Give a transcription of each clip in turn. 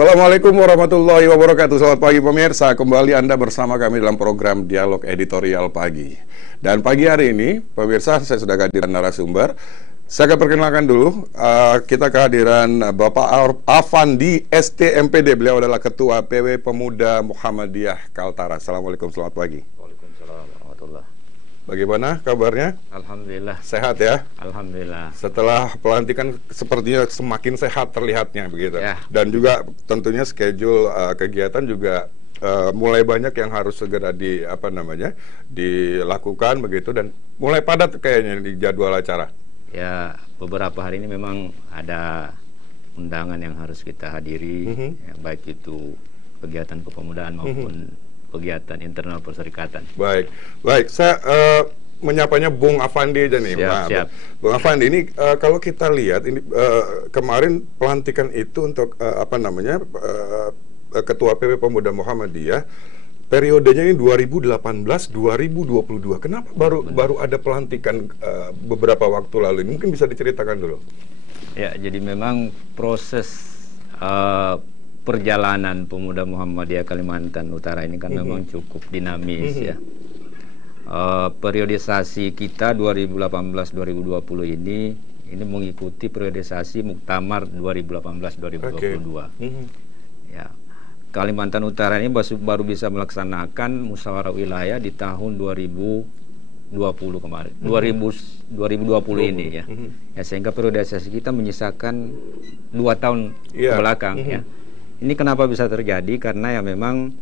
Assalamualaikum warahmatullahi wabarakatuh. Selamat pagi pemirsa, kembali Anda bersama kami dalam program Dialog Editorial Pagi. Dan pagi hari ini, pemirsa, saya sudah kehadiran narasumber. Saya akan perkenalkan dulu, kita kehadiran Bapak Afandi STMPD. Beliau adalah Ketua PW Pemuda Muhammadiyah Kaltara. Assalamualaikum, selamat pagi. Waalaikumsalam warahmatullahi. Bagaimana kabarnya? Alhamdulillah. Sehat ya? Alhamdulillah. Setelah pelantikan sepertinya semakin sehat terlihatnya begitu. Ya. Dan juga tentunya schedule kegiatan juga mulai banyak yang harus segera dilakukan begitu, dan mulai padat kayaknya di jadwal acara. Ya, beberapa hari ini memang ada undangan yang harus kita hadiri, ya, baik itu kegiatan kepemudaan maupun kegiatan internal perserikatan. Baik. Saya menyapanya Bung Afandi aja nih. Siap. Bung Afandi ini kalau kita lihat ini kemarin pelantikan itu untuk Ketua PW Pemuda Muhammadiyah, periodenya ini 2018-2022. Kenapa baru ada pelantikan beberapa waktu lalu ini? Mungkin bisa diceritakan dulu. Ya, jadi memang proses perjalanan Pemuda Muhammadiyah Kalimantan Utara ini kan memang cukup dinamis ya. Periodisasi kita 2018-2020 ini mengikuti periodisasi Muktamar 2018-2022. Ya. Kalimantan Utara ini baru bisa melaksanakan musyawarah wilayah di tahun 2020 kemarin. 2020 ini ya. Ya, sehingga periodisasi kita menyisakan 2 tahun ke belakang ya. Ini kenapa bisa terjadi? Karena ya memang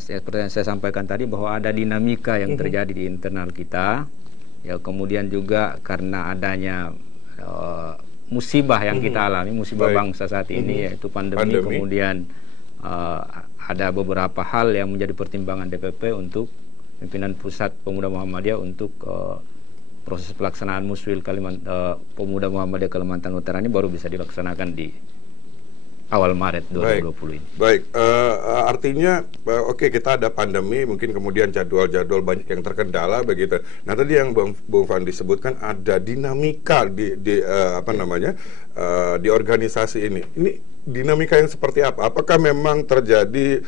seperti yang saya sampaikan tadi, bahwa ada dinamika yang terjadi di internal kita. Ya, kemudian juga karena adanya musibah yang kita alami, musibah bangsa saat ini, yaitu pandemi. Kemudian ada beberapa hal yang menjadi pertimbangan DPP untuk pimpinan pusat Pemuda Muhammadiyah untuk proses pelaksanaan Muswil Pemuda Muhammadiyah Kalimantan Utara ini baru bisa dilaksanakan di awal Maret 2020 ini. Baik, artinya oke, kita ada pandemi, mungkin kemudian jadwal-jadwal banyak yang terkendala begitu. Nah, tadi yang Bung Fandi sebutkan ada dinamika di organisasi ini. Ini dinamika yang seperti apa? Apakah memang terjadi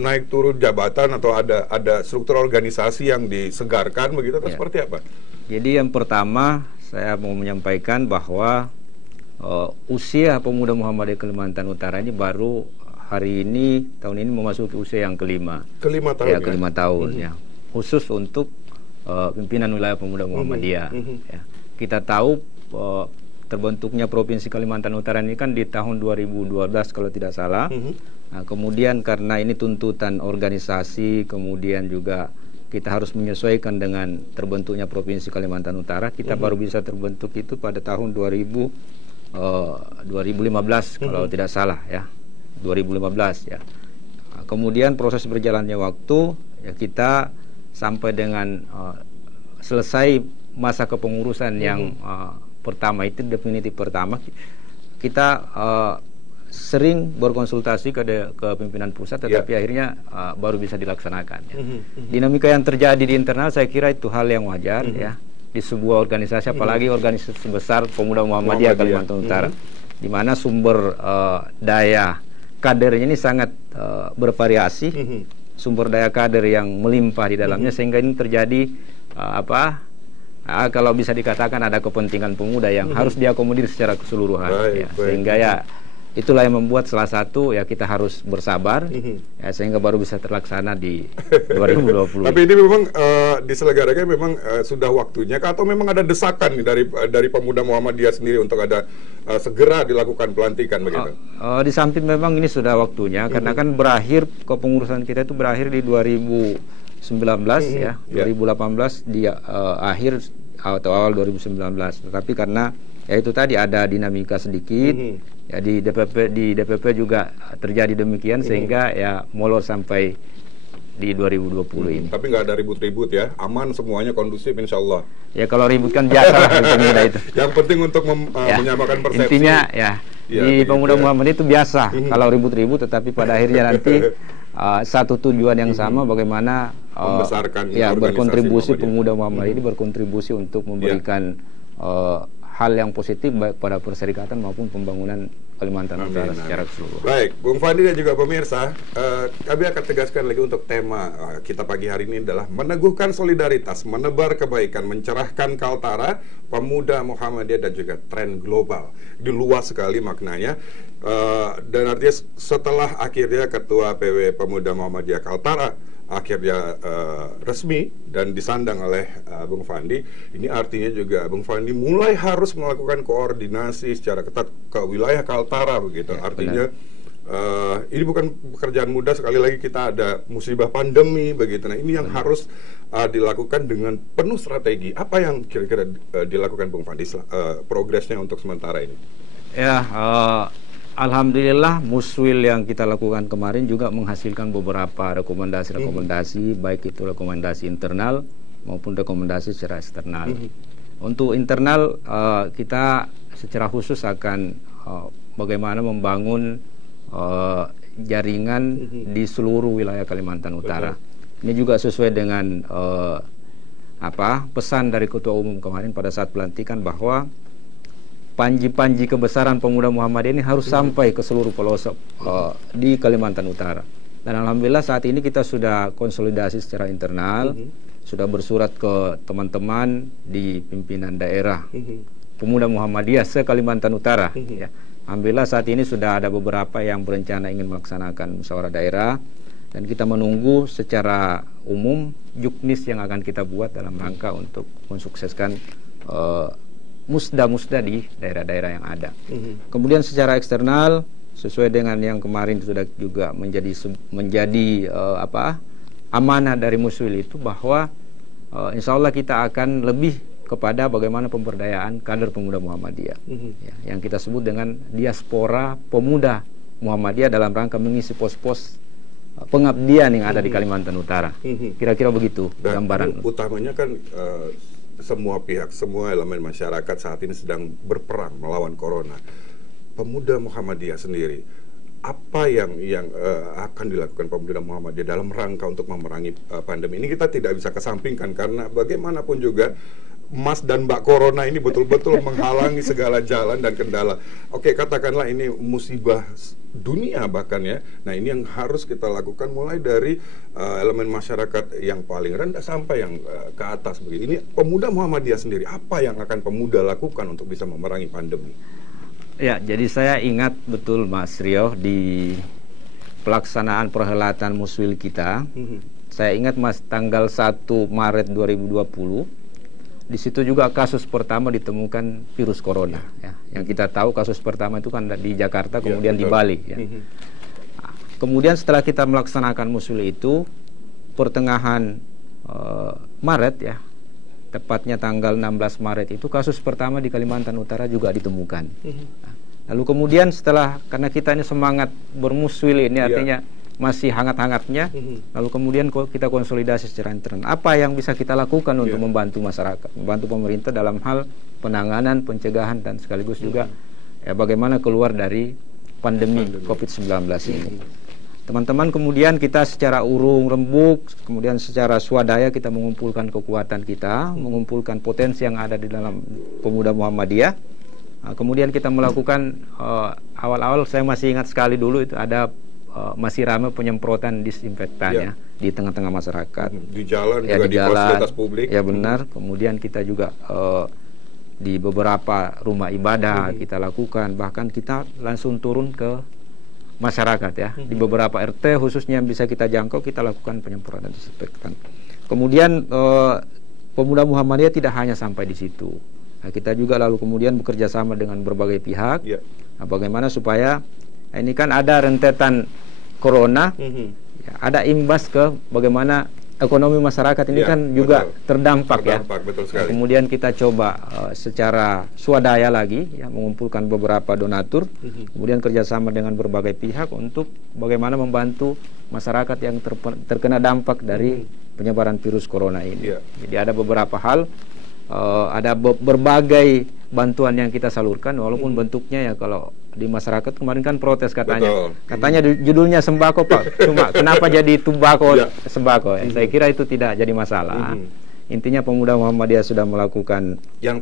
naik turun jabatan, atau ada struktur organisasi yang disegarkan begitu, atau seperti apa? Jadi yang pertama saya mau menyampaikan bahwa usia Pemuda Muhammadiyah Kalimantan Utara ini baru hari ini, tahun ini memasuki usia yang kelima. Kelima tahun ya. Khusus untuk pimpinan wilayah Pemuda Muhammadiyah. Ya. Kita tahu terbentuknya Provinsi Kalimantan Utara ini kan di tahun 2012 kalau tidak salah. Nah, kemudian karena ini tuntutan organisasi, kemudian juga kita harus menyesuaikan dengan terbentuknya Provinsi Kalimantan Utara. Kita baru bisa terbentuk itu pada tahun 2015 kalau tidak salah ya, 2015 ya. Kemudian proses berjalannya waktu ya, kita sampai dengan selesai masa kepengurusan yang pertama itu, definitif pertama, kita sering berkonsultasi ke pimpinan pusat, tetapi akhirnya baru bisa dilaksanakan ya. Dinamika yang terjadi di internal saya kira itu hal yang wajar ya, di sebuah organisasi, apalagi organisasi besar Pemuda Muhammadiyah Kalimantan Utara, di mana sumber daya kadernya ini sangat bervariasi, sumber daya kader yang melimpah di dalamnya, sehingga ini terjadi kalau bisa dikatakan ada kepentingan pemuda yang harus diakomodir secara keseluruhan. Sehingga ya itulah yang membuat salah satu ya kita harus bersabar ya, sehingga baru bisa terlaksana di 2020. Tapi ini memang diselenggarakan memang sudah waktunya, atau memang ada desakan dari Pemuda Muhammadiyah sendiri untuk ada segera dilakukan pelantikan begitu? Di samping memang ini sudah waktunya, karena kan berakhir kepengurusan kita itu berakhir di 2019 ya, 2018 di akhir atau awal 2019. Tetapi karena ya itu tadi ada dinamika sedikit ya di DPP juga terjadi demikian, sehingga ya molor sampai di 2020 ini. Tapi nggak ada ribut-ribut ya, aman semuanya, kondusif insya Allah. Ya kalau ribut kan biasa lah pemuda itu. Yang penting untuk menyamakan persepsi. Intinya ya di Pemuda Muhammadiyah itu biasa kalau ribut-ribut, tetapi pada akhirnya nanti satu tujuan yang sama, bagaimana berkontribusi Pemuda Muhammadiyah ini berkontribusi untuk memberikan hal yang positif baik pada perserikatan maupun pembangunan Kalimantan Utara secara keseluruhan. Baik, Bung Fandi dan juga pemirsa, kami akan tegaskan lagi untuk tema kita pagi hari ini adalah meneguhkan solidaritas, menebar kebaikan, mencerahkan Kaltara, pemuda Muhammadiyah dan juga tren global. Di luas sekali maknanya, dan artinya setelah akhirnya Ketua PW Pemuda Muhammadiyah Kaltara akhirnya resmi dan disandang oleh Bung Fandi, ini artinya juga Bung Fandi mulai harus melakukan koordinasi secara ketat ke wilayah Kaltara begitu. Ya, artinya ini bukan pekerjaan mudah, sekali lagi kita ada musibah pandemi begitu. Nah, ini yang harus dilakukan dengan penuh strategi. Apa yang kira-kira dilakukan Bung Fandi progresnya untuk sementara ini? Ya, alhamdulillah muswil yang kita lakukan kemarin juga menghasilkan beberapa rekomendasi, baik itu rekomendasi internal maupun rekomendasi secara eksternal. Untuk internal, kita secara khusus akan bagaimana membangun jaringan di seluruh wilayah Kalimantan Utara. Ini juga sesuai dengan pesan dari Ketua Umum kemarin pada saat pelantikan, bahwa panji-panji kebesaran pemuda Muhammadiyah ini harus sampai ke seluruh pelosok di Kalimantan Utara. Dan alhamdulillah saat ini kita sudah konsolidasi secara internal, sudah bersurat ke teman-teman di pimpinan daerah pemuda Muhammadiyah se-Kalimantan Utara. Ya. Alhamdulillah saat ini sudah ada beberapa yang berencana ingin melaksanakan musyawarah daerah, dan kita menunggu secara umum juknis yang akan kita buat dalam rangka untuk mensukseskan musda-musda di daerah-daerah yang ada. Kemudian secara eksternal, sesuai dengan yang kemarin sudah juga menjadi amanah dari muswil itu, bahwa insya Allah kita akan lebih kepada bagaimana pemberdayaan kader pemuda Muhammadiyah, ya, yang kita sebut dengan diaspora pemuda Muhammadiyah dalam rangka mengisi pos-pos pengabdian yang ada di Kalimantan Utara. Kira-kira begitu gambaran. Utamanya kan semua pihak, semua elemen masyarakat saat ini sedang berperang melawan corona. Pemuda Muhammadiyah sendiri, apa yang akan dilakukan pemuda Muhammadiyah dalam rangka untuk memerangi pandemi ini? Kita tidak bisa kesampingkan, karena bagaimanapun juga Mas dan Mbak Corona ini betul-betul menghalangi segala jalan dan kendala. Oke, katakanlah ini musibah dunia bahkan ya. Nah, ini yang harus kita lakukan mulai dari elemen masyarakat yang paling rendah sampai yang ke atas begitu. Ini pemuda Muhammadiyah sendiri, apa yang akan pemuda lakukan untuk bisa memerangi pandemi? Ya, jadi saya ingat betul Mas Rio, di pelaksanaan perhelatan muswil kita, saya ingat Mas, tanggal 1 Maret 2020, di situ juga kasus pertama ditemukan virus corona, ya. Yang kita tahu kasus pertama itu kan di Jakarta, kemudian di Bali, ya. Kemudian setelah kita melaksanakan muswil itu, pertengahan Maret, ya, tepatnya tanggal 16 Maret itu kasus pertama di Kalimantan Utara juga ditemukan. Lalu kemudian karena kita ini semangat bermuswil ini, artinya masih hangat-hangatnya, lalu kemudian kita konsolidasi secara internal. Apa yang bisa kita lakukan untuk membantu masyarakat, membantu pemerintah dalam hal penanganan, pencegahan, dan sekaligus juga bagaimana keluar dari pandemi COVID-19 ini. Teman-teman, kemudian kita secara urung rembuk, kemudian secara swadaya kita mengumpulkan kekuatan kita, mengumpulkan potensi yang ada di dalam pemuda Muhammadiyah. Kemudian kita melakukan awal-awal, saya masih ingat sekali dulu itu ada masih ramai penyemprotan disinfektan ya di tengah-tengah masyarakat, di jalan ya, juga di fasilitas publik. Ya benar. Kemudian kita juga di beberapa rumah ibadah kita lakukan, bahkan kita langsung turun ke masyarakat ya, di beberapa RT khususnya yang bisa kita jangkau, kita lakukan penyemprotan disinfektan. Kemudian pemuda Muhammadiyah tidak hanya sampai di situ. Nah, kita juga lalu kemudian bekerja sama dengan berbagai pihak. Nah, bagaimana supaya ini kan ada rentetan corona, ya, ada imbas ke bagaimana ekonomi masyarakat ini kan juga terdampak ya. Betul sekali. Nah, kemudian kita coba secara swadaya lagi ya, mengumpulkan beberapa donatur, kemudian kerjasama dengan berbagai pihak untuk bagaimana membantu masyarakat yang terkena dampak dari penyebaran virus corona ini. Jadi ada beberapa hal, ada berbagai bantuan yang kita salurkan, walaupun bentuknya ya kalau di masyarakat kemarin kan protes katanya. Katanya judulnya sembako Pak, cuma kenapa jadi tumbako sembako ya? Saya kira itu tidak jadi masalah. intinya pemuda Muhammadiyah sudah melakukan yang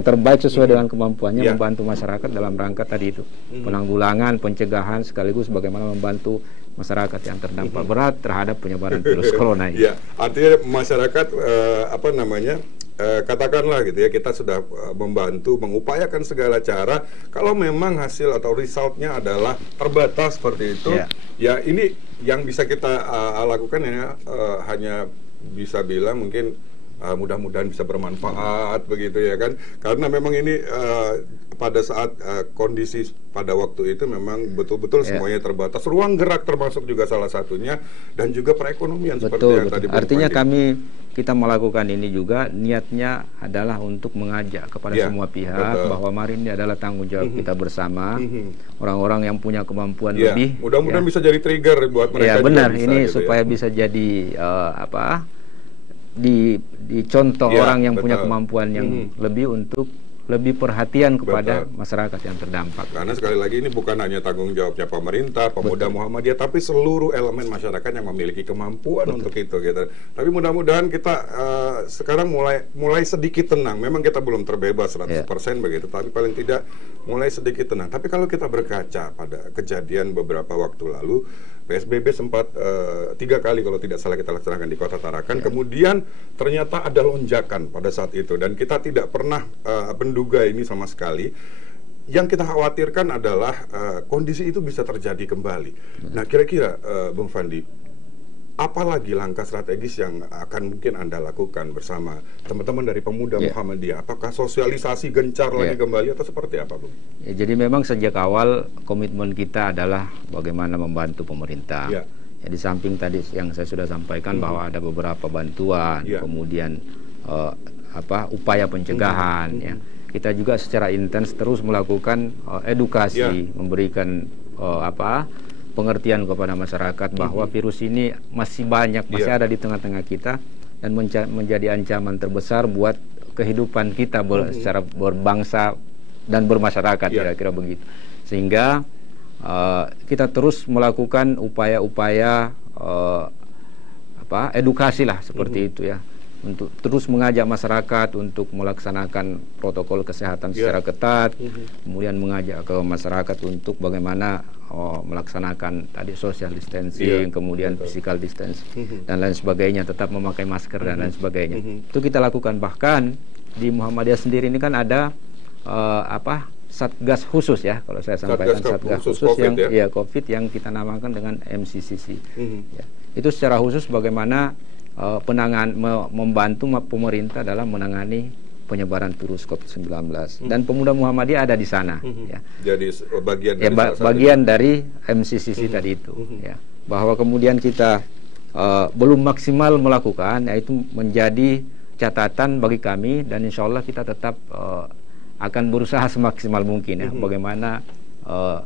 terbaik sesuai dengan kemampuannya, membantu masyarakat dalam rangka tadi itu penanggulangan, pencegahan, sekaligus bagaimana membantu masyarakat yang terdampak berat terhadap penyebaran virus corona ini. Ya, artinya masyarakat katakanlah gitu ya, kita sudah membantu, mengupayakan segala cara. Kalau memang hasil atau resultnya adalah terbatas seperti itu, ya ini yang bisa kita lakukan ya, hanya bisa bilang mungkin mudah-mudahan bisa bermanfaat begitu ya kan, karena memang ini pada saat kondisi pada waktu itu memang betul-betul semuanya terbatas, ruang gerak termasuk juga salah satunya, dan juga perekonomian seperti yang tadi. Artinya kita melakukan ini juga niatnya adalah untuk mengajak kepada semua pihak bahwa mari ini adalah tanggung jawab kita bersama, orang-orang yang punya kemampuan lebih. Mudah-mudahan bisa jadi trigger buat mereka. Ya benar, bisa, ini gitu supaya bisa jadi dicontoh orang yang punya kemampuan yang lebih untuk lebih perhatian kepada masyarakat yang terdampak. Karena sekali lagi ini bukan hanya tanggung jawabnya pemerintah, pemuda Muhammadiyah, tapi seluruh elemen masyarakat yang memiliki kemampuan untuk itu gitu. Tapi mudah-mudahan kita sekarang mulai sedikit tenang. Memang kita belum terbebas 100% begitu, tapi paling tidak mulai sedikit tenang. Tapi kalau kita berkaca pada kejadian beberapa waktu lalu, PSBB sempat 3 kali kalau tidak salah kita laksanakan di Kota Tarakan. Kemudian ternyata ada lonjakan pada saat itu, dan kita tidak pernah menduga ini sama sekali. Yang kita khawatirkan adalah kondisi itu bisa terjadi kembali. Nah, kira-kira Bung Fandi, apalagi langkah strategis yang akan mungkin Anda lakukan bersama teman-teman dari pemuda Muhammadiyah? Apakah sosialisasi gencar lagi kembali atau seperti apa, Bung? Ya, jadi memang sejak awal komitmen kita adalah bagaimana membantu pemerintah. Ya, di samping tadi yang saya sudah sampaikan bahwa ada beberapa bantuan, kemudian upaya pencegahan, kita juga secara intens terus melakukan edukasi, memberikan pengertian kepada masyarakat bahwa virus ini masih banyak, masih ada di tengah-tengah kita, dan menjadi ancaman terbesar buat kehidupan kita secara berbangsa dan bermasyarakat, kira-kira begitu. Sehingga kita terus melakukan upaya-upaya edukasi lah seperti itu ya, untuk terus mengajak masyarakat untuk melaksanakan protokol kesehatan secara ketat, kemudian mengajak ke masyarakat untuk bagaimana melaksanakan tadi social distancing, kemudian physical distancing dan lain sebagainya, tetap memakai masker dan lain sebagainya. Itu kita lakukan. Bahkan di Muhammadiyah sendiri ini kan ada satgas khusus ya, kalau saya sampaikan satgas khusus yang COVID yang kita namakan dengan MCCC. Itu secara khusus bagaimana membantu pemerintah dalam menangani penyebaran virus COVID-19, dan pemuda Muhammadiyah ada di sana. Jadi bagian dari MCCC tadi itu. Bahwa kemudian kita belum maksimal melakukan, yaitu menjadi catatan bagi kami, dan insya Allah kita tetap akan berusaha semaksimal mungkin ya, bagaimana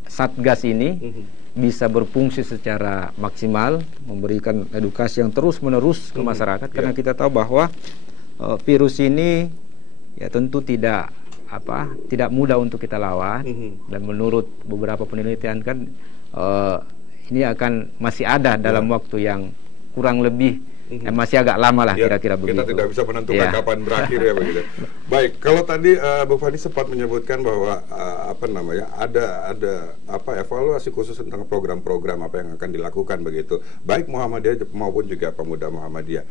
satgas ini bisa berfungsi secara maksimal, memberikan edukasi yang terus-menerus ke masyarakat, karena kita tahu bahwa virus ini ya tentu tidak mudah untuk kita lawan, dan menurut beberapa penelitian kan ini akan masih ada dalam waktu yang kurang lebih masih agak lama lah kira-kira begitu. Kita tidak bisa menentukan kapan berakhir ya begitu. Baik, kalau tadi Bu Fandi sempat menyebutkan bahwa ada evaluasi khusus tentang program-program apa yang akan dilakukan begitu, baik Muhammadiyah maupun juga pemuda Muhammadiyah.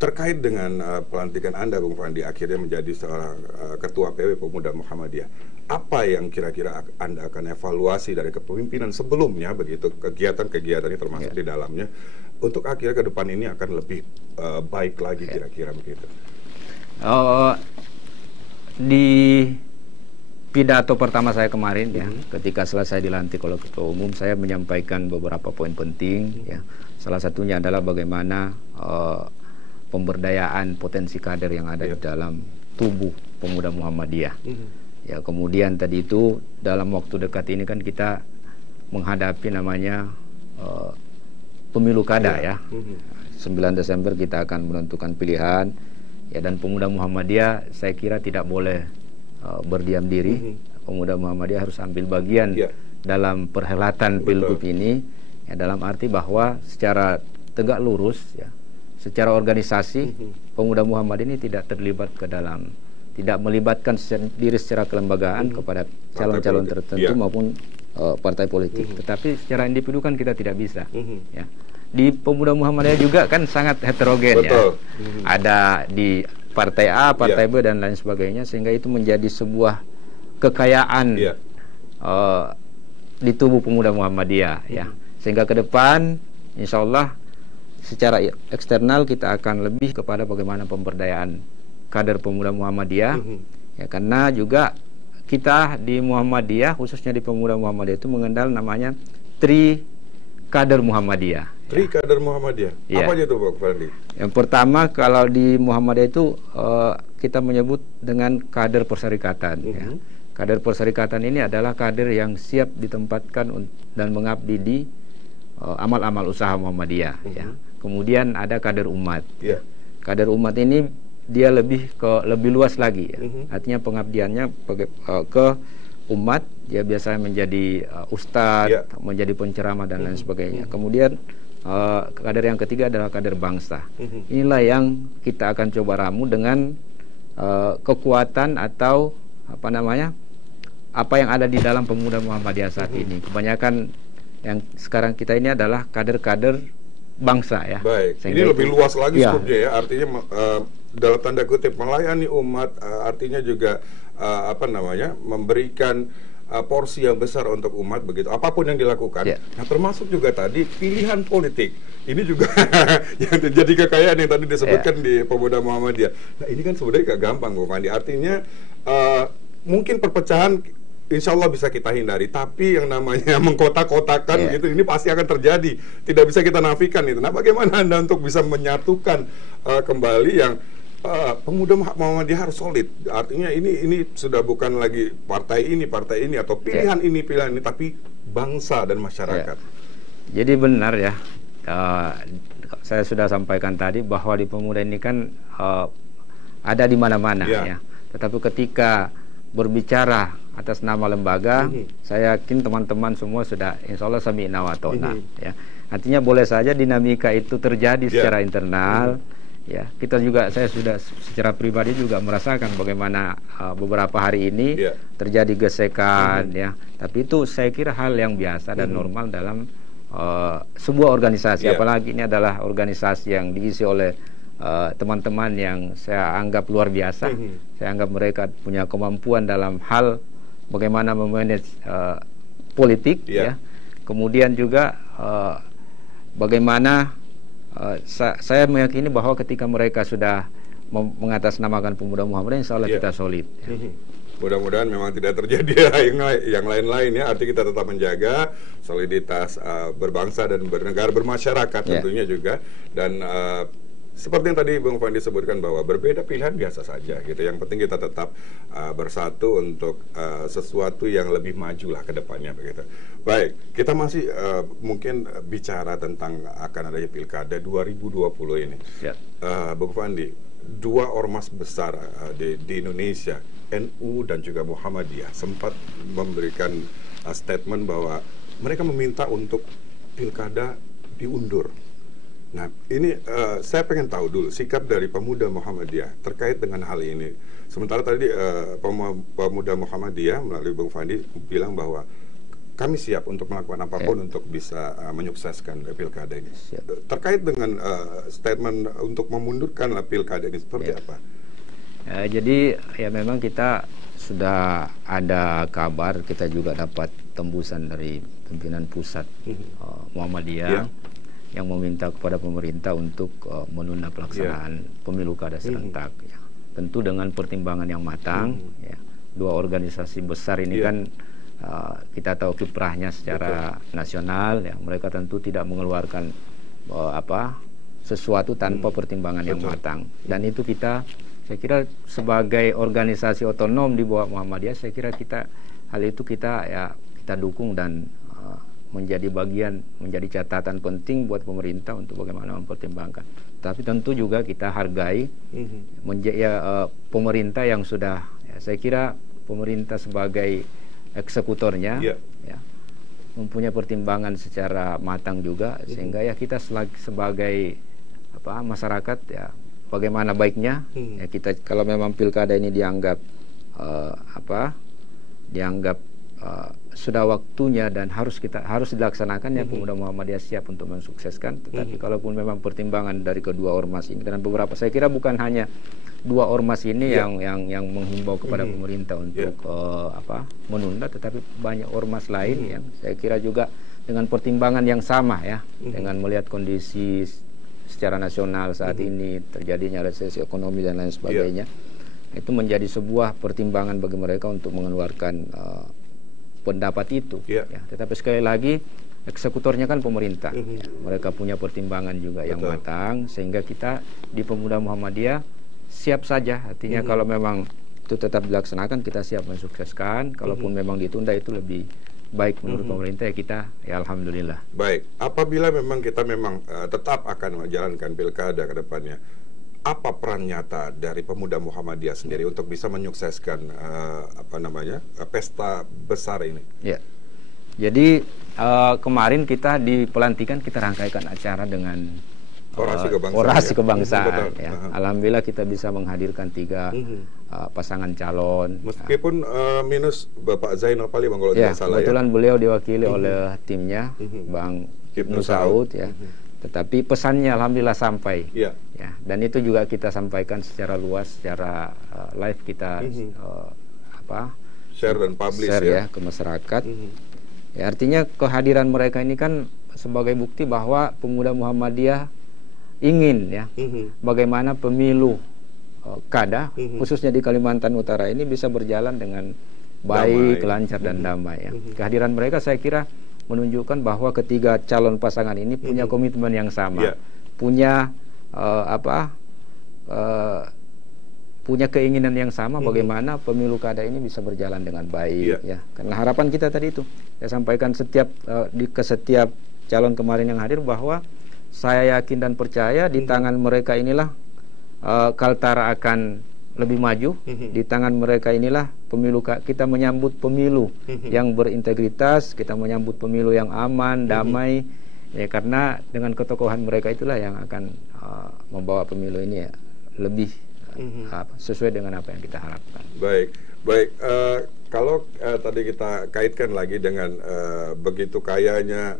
Terkait dengan pelantikan Anda, Bung Fandi, akhirnya menjadi seorang ketua PW Pemuda Muhammadiyah, apa yang kira-kira Anda akan evaluasi dari kepemimpinan sebelumnya begitu, kegiatan-kegiatannya termasuk di dalamnya, untuk akhirnya ke depan ini akan lebih baik lagi kira-kira begitu? Di pidato pertama saya kemarin ketika selesai dilantik oleh Ketua Umum, saya menyampaikan beberapa poin penting salah satunya adalah bagaimana pemberdayaan potensi kader yang ada di dalam tubuh pemuda Muhammadiyah. Ya, kemudian tadi itu dalam waktu dekat ini kan kita menghadapi namanya pemilu kada ya. 9 Desember kita akan menentukan pilihan ya, dan pemuda Muhammadiyah saya kira tidak boleh berdiam diri. Pemuda Muhammadiyah harus ambil bagian dalam perhelatan pilgub ini ya, dalam arti bahwa secara tegak lurus ya, secara organisasi Pemuda Muhammadiyah ini tidak terlibat ke dalam, tidak melibatkan diri secara kelembagaan kepada calon-calon tertentu maupun partai politik. Tetapi secara individu kan kita tidak bisa. Ya. Di Pemuda Muhammadiyah juga kan sangat heterogen. Ya. Ada di partai A, partai B dan lain sebagainya, sehingga itu menjadi sebuah kekayaan di tubuh Pemuda Muhammadiyah. Ya. Sehingga ke depan, insya Allah secara eksternal kita akan lebih kepada bagaimana pemberdayaan kader Pemuda Muhammadiyah. Ya, karena juga kita di Muhammadiyah, khususnya di Pemuda Muhammadiyah itu mengenal namanya Tri Kader Muhammadiyah. Tri Kader Muhammadiyah. Ya. Apa aja itu, Pak Fandi? Yang pertama, kalau di Muhammadiyah itu kita menyebut dengan kader perserikatan. Ya. Kader perserikatan ini adalah kader yang siap ditempatkan dan mengabdi di amal-amal usaha Muhammadiyah. Ya. Kemudian ada kader umat. Kader umat ini dia lebih luas lagi. Ya. Artinya pengabdiannya ke umat. Dia biasanya menjadi ustadz, menjadi penceramah dan lain sebagainya. Kemudian kader yang ketiga adalah kader bangsa. Inilah yang kita akan coba ramu dengan kekuatan atau apa yang ada di dalam Pemuda Muhammadiyah saat ini. Kebanyakan yang sekarang kita ini adalah kader-kader bangsa, ya. Baik. Ini lebih luas lagi skopnya, ya. Artinya dalam tanda kutip melayani umat, artinya juga memberikan porsi yang besar untuk umat, begitu. Apapun yang dilakukan. Nah, termasuk juga tadi pilihan politik. Ini juga yang terjadi kekayaan yang tadi disebutkan di Pemuda Muhammadiyah. Nah, ini kan sebenarnya gak gampang, Bu Fandi. Artinya mungkin perpecahan insya Allah bisa kita hindari, tapi yang namanya mengkotak-kotakan gitu, ini pasti akan terjadi, tidak bisa kita nafikan itu. Nah, bagaimana Anda untuk bisa menyatukan kembali yang Pemuda Muhammadiyah harus solid? Artinya ini sudah bukan lagi partai ini atau pilihan ini, tapi bangsa dan masyarakat. Jadi benar, ya, saya sudah sampaikan tadi bahwa di Pemuda ini kan ada di mana-mana, ya. Tetapi ketika berbicara atas nama lembaga, saya yakin teman-teman semua sudah insya Allah sami'na wa ta'na, ya. Artinya boleh saja dinamika itu terjadi secara internal, ya. Kita juga, saya sudah secara pribadi juga merasakan bagaimana beberapa hari ini terjadi gesekan, ya. Tapi itu saya kira hal yang biasa dan normal dalam sebuah organisasi, apalagi ini adalah organisasi yang diisi oleh teman-teman yang saya anggap luar biasa. Saya anggap mereka punya kemampuan dalam hal bagaimana memanage politik, ya. Kemudian juga bagaimana saya meyakini bahwa ketika mereka sudah mengatasnamakan Pemuda Muhammadiyah, insya Allah kita solid. Ya. Mudah-mudahan memang tidak terjadi yang lain-lain, ya. Arti kita tetap menjaga soliditas berbangsa dan bernegara, bermasyarakat tentunya juga. Dan seperti yang tadi Bung Fandi sebutkan bahwa berbeda pilihan biasa saja gitu. Yang penting kita tetap bersatu untuk sesuatu yang lebih maju lah ke depannya, begitu. Baik, kita masih mungkin bicara tentang akan adanya Pilkada 2020 ini. Bung Fandi, dua ormas besar di Indonesia, NU dan juga Muhammadiyah, sempat memberikan statement bahwa mereka meminta untuk Pilkada diundur. Nah, ini saya pengen tahu dulu sikap dari Pemuda Muhammadiyah terkait dengan hal ini. Sementara tadi Pemuda Muhammadiyah melalui Bung Fandi bilang bahwa kami siap untuk melakukan apapun untuk bisa menyukseskan Pilkada ini. Terkait dengan statement untuk memundurkan Pilkada ini seperti apa? Jadi ya memang kita sudah ada kabar, kita juga dapat tembusan dari pimpinan pusat Muhammadiyah yang meminta kepada pemerintah untuk menunda pelaksanaan pemilu kada serentak. Ya. Tentu dengan pertimbangan yang matang. Ya. Dua organisasi besar ini kan kita tahu kiprahnya secara nasional. Ya. Mereka tentu tidak mengeluarkan sesuatu tanpa pertimbangan yang matang. Dan itu saya kira sebagai organisasi otonom di bawah Muhammadiyah, saya kira hal itu kita dukung dan menjadi bagian, menjadi catatan penting buat pemerintah untuk bagaimana mempertimbangkan. Tapi tentu juga kita hargai pemerintah yang sudah, saya kira pemerintah sebagai eksekutornya mempunyai pertimbangan secara matang juga, sehingga kita sebagai masyarakat ya bagaimana baiknya ya kita kalau memang pilkada ini dianggap sudah waktunya dan harus dilaksanakan ya Pemuda Muhammadiyah siap untuk mensukseskan. Tetapi kalaupun memang pertimbangan dari kedua ormas ini dan beberapa, saya kira bukan hanya dua ormas ini yang menghimbau kepada pemerintah untuk menunda, tetapi banyak ormas lain yang saya kira juga dengan pertimbangan yang sama ya, dengan melihat kondisi secara nasional saat ini terjadinya resesi ekonomi dan lain sebagainya, itu menjadi sebuah pertimbangan bagi mereka untuk mengeluarkan pendapat itu. Ya. Tetapi sekali lagi eksekutornya kan pemerintah. Ya. Mereka punya pertimbangan juga yang matang, sehingga kita di Pemuda Muhammadiyah siap saja. Artinya kalau memang itu tetap dilaksanakan, kita siap mensukseskan. Kalaupun memang ditunda, itu lebih baik menurut pemerintah, ya kita ya alhamdulillah. Baik, apabila memang kita tetap akan menjalankan pilkada ke depannya, apa peran nyata dari Pemuda Muhammadiyah sendiri untuk bisa menyukseskan pesta besar ini? Ya, jadi kemarin kita di pelantikan kita rangkaikan acara dengan orasi kebangsaan. Ya. Alhamdulillah kita bisa menghadirkan 3 pasangan calon. Meskipun minus Bapak Zainal Pali, Bang, kalau tidak salah. Kebetulan beliau diwakili oleh timnya, Bang Ibnu Saud ya. Tetapi pesannya alhamdulillah sampai. Ya, dan itu juga kita sampaikan secara luas, secara live kita share dan publish ya ke masyarakat. Ya, artinya kehadiran mereka ini kan sebagai bukti bahwa Pemuda Muhammadiyah ingin ya bagaimana pemilu kada khususnya di Kalimantan Utara ini bisa berjalan dengan baik, lancar dan damai ya. Kehadiran mereka saya kira menunjukkan bahwa ketiga calon pasangan ini punya komitmen yang sama, punya punya keinginan yang sama bagaimana pemilu kada ini bisa berjalan dengan baik ya. Karena harapan kita tadi itu saya sampaikan ke setiap calon kemarin yang hadir bahwa saya yakin dan percaya di tangan mereka inilah Kaltara akan lebih maju. Di tangan mereka inilah kita menyambut pemilu yang berintegritas, kita menyambut pemilu yang aman, damai ya, karena dengan ketokohan mereka itulah yang akan membawa pemilu ini ya lebih sesuai dengan apa yang kita harapkan. Baik. Kalau tadi kita kaitkan lagi dengan begitu kayanya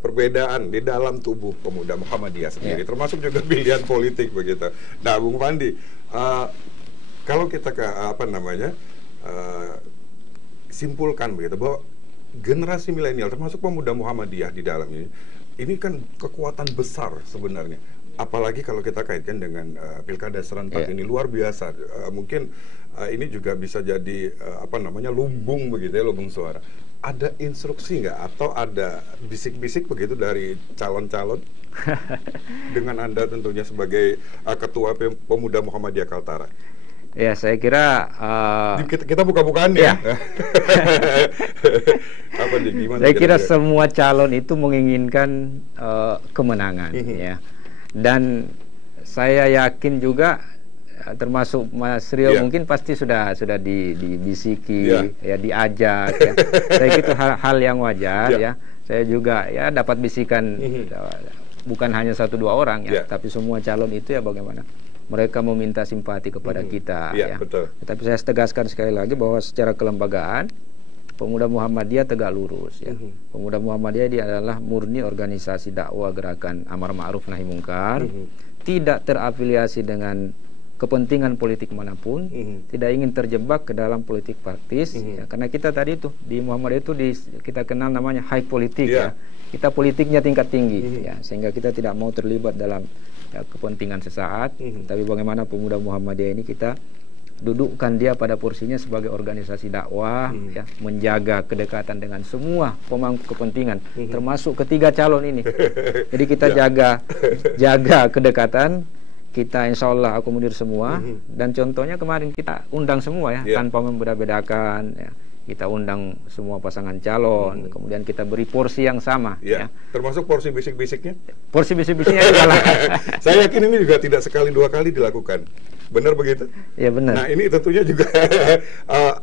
perbedaan di dalam tubuh Pemuda Muhammadiyah sendiri, termasuk juga pilihan politik begitu. Nah, Bung Fandi, kalau kita simpulkan begitu bahwa generasi milenial termasuk Pemuda Muhammadiyah di dalam ini kan kekuatan besar sebenarnya. Apalagi kalau kita kaitkan dengan pilkada serentak ini luar biasa. Mungkin ini juga bisa jadi lumbung begitu ya, lumbung suara. Ada instruksi nggak atau ada bisik-bisik begitu dari calon-calon dengan Anda tentunya sebagai ketua Pemuda Muhammadiyah Kaltara? Ya, saya kira kita buka-bukaan ya. Saya kira semua calon itu menginginkan kemenangan ya. Dan saya yakin juga termasuk Mas Rio mungkin pasti sudah dibisiki ya, diajak ya. Saya kira itu hal yang wajar ya. Saya juga ya dapat bisikan bukan hanya 1-2 orang ya, tapi semua calon itu ya bagaimana mereka meminta simpati kepada kita ya. Betul. Tapi saya tegaskan sekali lagi bahwa secara kelembagaan Pemuda Muhammadiyah tegak lurus ya. Pemuda Muhammadiyah dia adalah murni organisasi dakwah gerakan amar ma'ruf nahi mungkar, tidak terafiliasi dengan kepentingan politik manapun, tidak ingin terjebak ke dalam politik praktis ya. Karena kita tadi itu di Muhammadiyah itu kita kenal namanya high politik ya. Kita politiknya tingkat tinggi ya, sehingga kita tidak mau terlibat dalam kepentingan sesaat, tapi bagaimana Pemuda Muhammadiyah ini kita dudukkan dia pada porsinya sebagai organisasi dakwah ya, menjaga kedekatan dengan semua pemangku kepentingan termasuk ketiga calon ini. Jadi kita jaga kedekatan, kita insya Allah akomodir semua dan contohnya kemarin kita undang semua ya, tanpa membeda-bedakan ya. kita undang semua pasangan calon, kemudian kita beri porsi yang sama. Ya. Termasuk porsi bisik-bisiknya? Porsi bisik-bisiknya juga lah. Saya yakin ini juga tidak sekali dua kali dilakukan. Benar begitu? Ya benar. Nah ini tentunya juga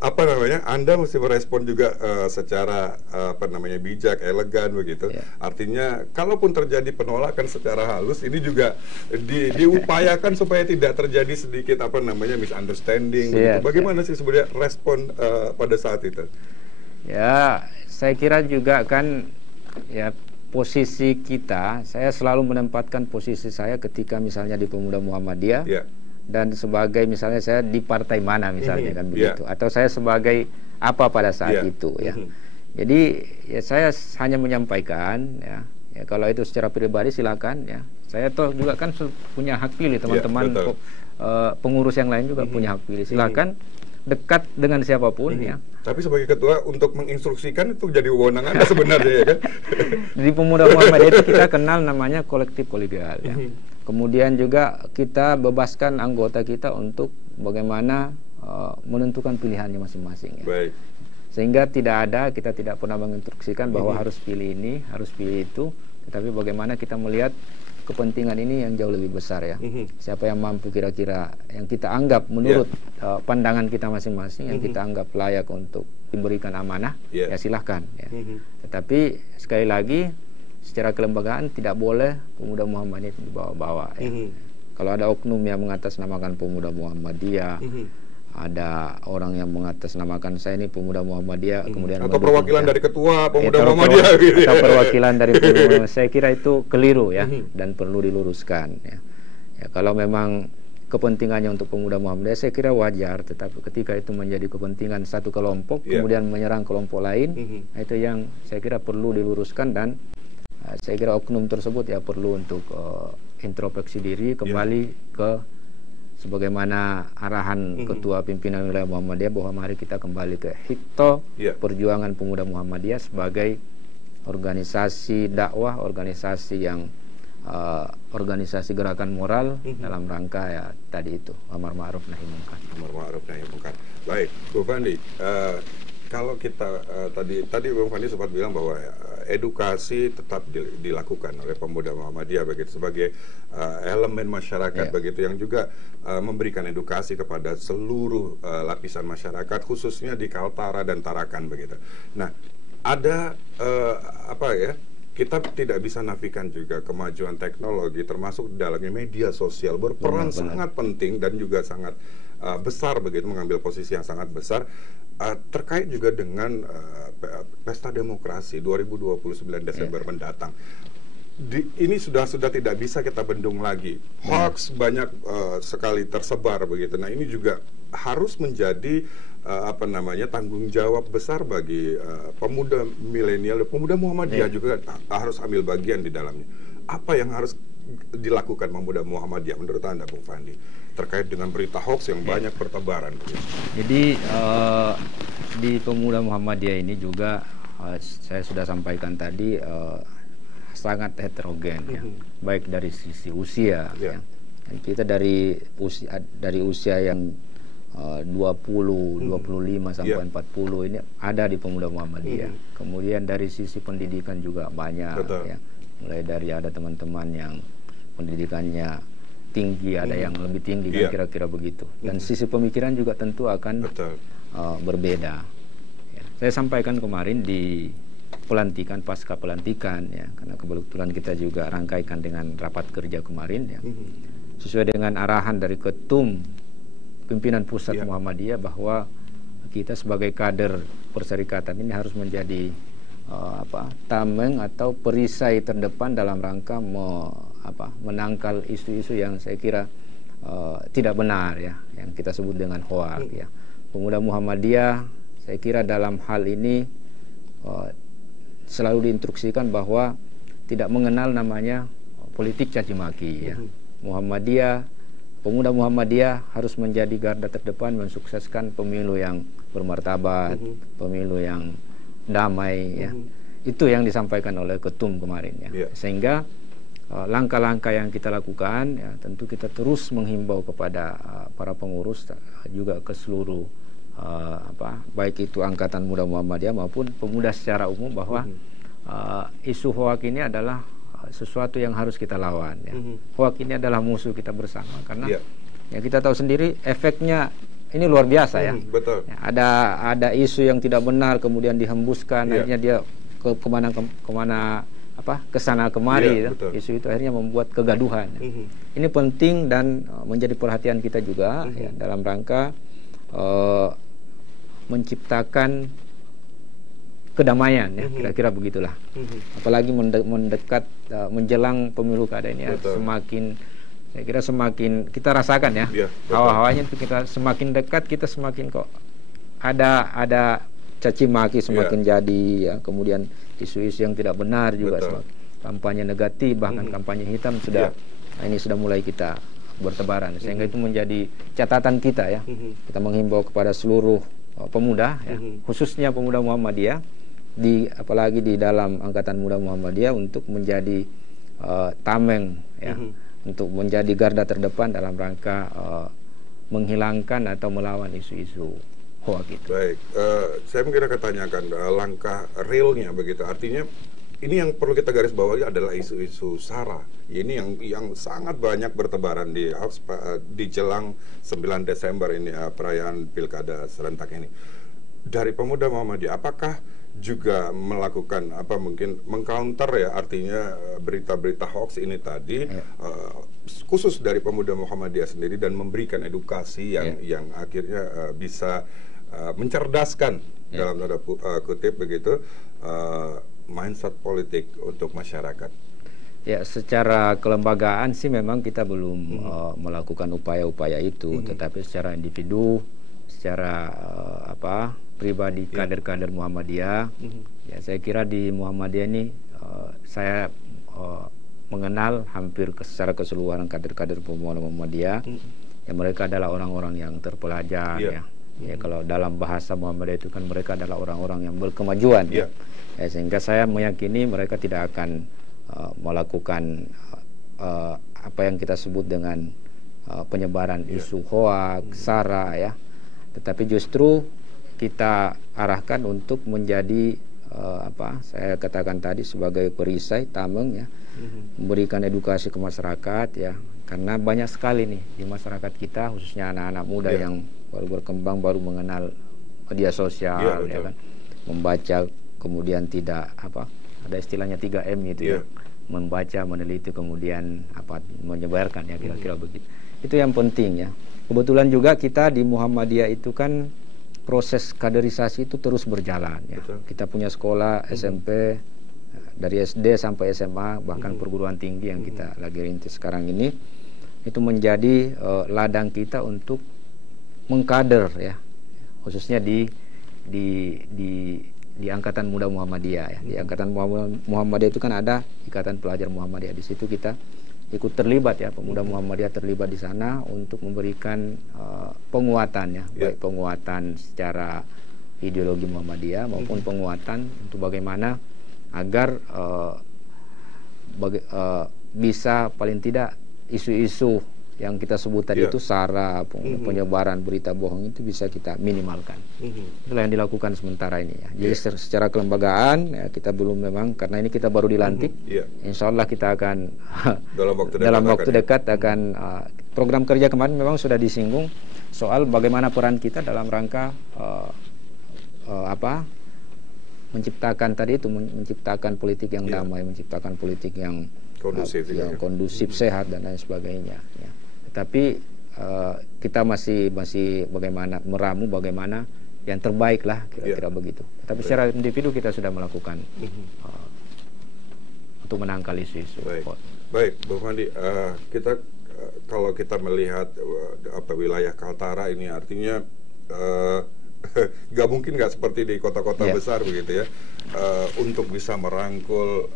apa namanya, Anda mesti merespon juga secara apa namanya bijak, elegan begitu. Ya. Artinya kalaupun terjadi penolakan secara halus, ini juga diupayakan supaya tidak terjadi sedikit apa namanya misunderstanding. Begitu. Bagaimana sih sebenarnya respon pada saat itu? Ya saya kira juga kan ya posisi kita, saya selalu menempatkan posisi saya ketika misalnya di Pemuda Muhammadiyah. Ya. Dan sebagai misalnya saya di partai mana misalnya kan begitu, atau saya sebagai apa pada saat itu ya. Jadi ya saya hanya menyampaikan ya kalau itu secara pribadi silakan ya. Saya toh juga kan punya hak pilih, teman-teman pengurus yang lain juga punya hak pilih. Silakan dekat dengan siapapun ya. Tapi sebagai ketua untuk menginstruksikan itu jadi wewenang Anda sebenarnya ya kan. Di Pemuda Muhammadiyah itu kita kenal namanya kolektif kolegial ya. Kemudian juga kita bebaskan anggota kita untuk bagaimana menentukan pilihannya masing-masing. Ya. Baik. Sehingga kita tidak pernah menginstruksikan bahwa harus pilih ini, harus pilih itu, tetapi bagaimana kita melihat kepentingan ini yang jauh lebih besar ya. Siapa yang mampu kira-kira yang kita anggap menurut pandangan kita masing-masing, yang kita anggap layak untuk diberikan amanah, ya silahkan. Ya. Tetapi sekali lagi secara kelembagaan tidak boleh Pemuda Muhammadiyah itu dibawa-bawa. Ya. Kalau ada oknum yang mengatasnamakan Pemuda Muhammadiyah, ada orang yang mengatasnamakan saya ini Pemuda Muhammadiyah, kemudian atau perwakilan dari ketua Pemuda Muhammadiyah, atau perwakilan dari Pemuda, saya kira itu keliru ya, dan perlu diluruskan. Ya. Ya, kalau memang kepentingannya untuk Pemuda Muhammadiyah, saya kira wajar. Tetapi ketika itu menjadi kepentingan satu kelompok, kemudian menyerang kelompok lain, itu yang saya kira perlu diluruskan, dan saya kira oknum tersebut ya perlu untuk introspeksi diri kembali ke sebagaimana arahan Ketua Pimpinan Wilayah Muhammadiyah bahwa mari kita kembali ke hito perjuangan Pemuda Muhammadiyah sebagai organisasi dakwah, organisasi yang organisasi gerakan moral dalam rangka ya tadi itu amar ma'ruf nahi munkar. Amar ma'ruf nahi munkar. Baik, Bu Fandi, kalau kita tadi Bung Fandi sempat bilang bahwa edukasi tetap dilakukan oleh Pemuda Muhammadiyah begitu sebagai elemen masyarakat begitu yang juga memberikan edukasi kepada seluruh lapisan masyarakat khususnya di Kaltara dan Tarakan begitu. Nah, ada apa ya? Kita tidak bisa nafikan juga kemajuan teknologi termasuk dalamnya media sosial berperan sangat penting dan juga sangat besar begitu, mengambil posisi yang sangat besar terkait juga dengan pesta demokrasi 2029 Desember mendatang. Ini sudah tidak bisa kita bendung lagi. Hoax banyak sekali tersebar begitu. Nah, ini juga harus menjadi apa namanya tanggung jawab besar bagi pemuda milenial, pemuda Muhammadiyah juga harus ambil bagian di dalamnya. Apa yang harus dilakukan Pemuda Muhammadiyah menurut Anda, Bung Fandi, terkait dengan berita hoax yang banyak bertebaran? Jadi di Pemuda Muhammadiyah ini juga saya sudah sampaikan tadi sangat heterogen ya, baik dari sisi usia ya. Dan kita dari usia yang 20, 25 sampai 40 ini ada di Pemuda Muhammadiyah. Kemudian dari sisi pendidikan juga banyak ya. Mulai dari ada teman-teman yang pendidikannya tinggi, ada yang lebih tinggi kan kira-kira begitu. Dan sisi pemikiran juga tentu akan berbeda. Ya. Saya sampaikan kemarin di pelantikan, pasca pelantikan ya, karena kebetulan kita juga rangkaikan dengan rapat kerja kemarin ya. Sesuai dengan arahan dari Ketum Pimpinan Pusat Muhammadiyah bahwa kita sebagai kader perserikatan ini harus menjadi tameng atau perisai terdepan dalam rangka menangkal isu-isu yang saya kira tidak benar ya, yang kita sebut dengan hoax ya. Pemuda Muhammadiyah saya kira dalam hal ini selalu diinstruksikan bahwa tidak mengenal namanya politik caci maki ya. Pemuda Muhammadiyah harus menjadi garda terdepan mensukseskan pemilu yang bermartabat, pemilu yang damai ya. Itu yang disampaikan oleh Ketum kemarin ya. Sehingga langkah-langkah yang kita lakukan ya, tentu kita terus menghimbau kepada para pengurus juga ke seluruh baik itu Angkatan Muda Muhammadiyah maupun pemuda secara umum bahwa isu hoak ini adalah sesuatu yang harus kita lawan. Ya. Hoak ini adalah musuh kita bersama karena ya kita tahu sendiri efeknya ini luar biasa ya. Betul. Ya, ada isu yang tidak benar kemudian dihembuskan, akhirnya dia kemana kesana kemari. Isu itu akhirnya membuat kegaduhan. Ini penting dan menjadi perhatian kita juga ya, dalam rangka menciptakan kedamaian ya, kira-kira begitulah. Apalagi mendekat menjelang pemilu kada ini ya, semakin saya kira semakin kita rasakan ya, hawa-hawanya itu kita semakin dekat, kita semakin kok ada caci maki semakin jadi ya, kemudian isu-isu yang tidak benar juga, kampanye negatif bahkan kampanye hitam sudah ini sudah mulai kita bertebaran, sehingga itu menjadi catatan kita ya. Kita menghimbau kepada seluruh pemuda ya, khususnya pemuda Muhammadiyah apalagi di dalam Angkatan Muda Muhammadiyah untuk menjadi tameng ya, untuk menjadi garda terdepan dalam rangka menghilangkan atau melawan isu-isu hoak itu. Baik, saya mungkin akan tanyakan langkah realnya begitu. Artinya ini yang perlu kita garis bawahi adalah isu-isu SARA. Ini yang sangat banyak bertebaran di jelang 9 Desember ini, perayaan Pilkada serentak ini. Dari pemuda Muhammadiyah, apakah juga melakukan mungkin mengcounter ya, artinya berita-berita hoax ini tadi, khusus dari pemuda Muhammadiyah sendiri, dan memberikan edukasi yang akhirnya bisa mencerdaskan dalam tanda kutip begitu mindset politik untuk masyarakat. Ya, secara kelembagaan sih memang kita belum melakukan upaya-upaya itu, tetapi secara individu, secara pribadi kader-kader Muhammadiyah, ya saya kira di Muhammadiyah ini saya mengenal hampir secara keseluruhan kader-kader pemuda Muhammadiyah. Ya, mereka adalah orang-orang yang terpelajar ya. Ya, kalau dalam bahasa Muhammadiyah itu kan mereka adalah orang-orang yang berkemajuan ya. Ya, sehingga saya meyakini mereka tidak akan melakukan apa yang kita sebut dengan penyebaran isu hoak, SARA ya. Tetapi justru kita arahkan untuk menjadi saya katakan tadi sebagai perisai, tameng ya, memberikan edukasi ke masyarakat ya, karena banyak sekali nih di masyarakat kita, khususnya anak-anak muda yang baru berkembang, baru mengenal media sosial ya kan, membaca kemudian tidak ada istilahnya 3M itu ya, membaca, meneliti, kemudian menyebarkan ya, kira-kira begitu. Itu yang penting ya. Kebetulan juga kita di Muhammadiyah itu kan proses kaderisasi itu terus berjalan ya. Kita punya sekolah SMP dari SD sampai SMA, bahkan perguruan tinggi yang kita lagi rintis sekarang ini, itu menjadi ladang kita untuk mengkader ya, khususnya di Angkatan Muda Muhammadiyah ya. Di Angkatan Muhammadiyah itu kan ada Ikatan Pelajar Muhammadiyah. Di situ kita ikut terlibat ya, pemuda Muhammadiyah terlibat di sana untuk memberikan penguatan ya, baik penguatan secara ideologi Muhammadiyah maupun penguatan untuk bagaimana agar bisa paling tidak isu-isu yang kita sebut tadi itu SARA, penyebaran berita bohong itu bisa kita minimalkan. Itulah yang dilakukan sementara ini ya. Jadi secara kelembagaan ya, kita belum memang, karena ini kita baru dilantik. Insya Allah kita akan dalam waktu dekat akan program kerja kemarin memang sudah disinggung soal bagaimana peran kita dalam rangka menciptakan tadi itu, menciptakan politik yang damai, menciptakan politik yang kondusif, sehat dan lain sebagainya ya. Tetapi kita masih bagaimana meramu bagaimana yang terbaik lah, kira-kira begitu. Tapi secara individu kita sudah melakukan untuk menangkal isu-isu. Baik, Bung Fandi, kita kalau kita melihat wilayah Kaltara ini, artinya nggak mungkin nggak seperti di kota-kota besar begitu ya, untuk bisa merangkul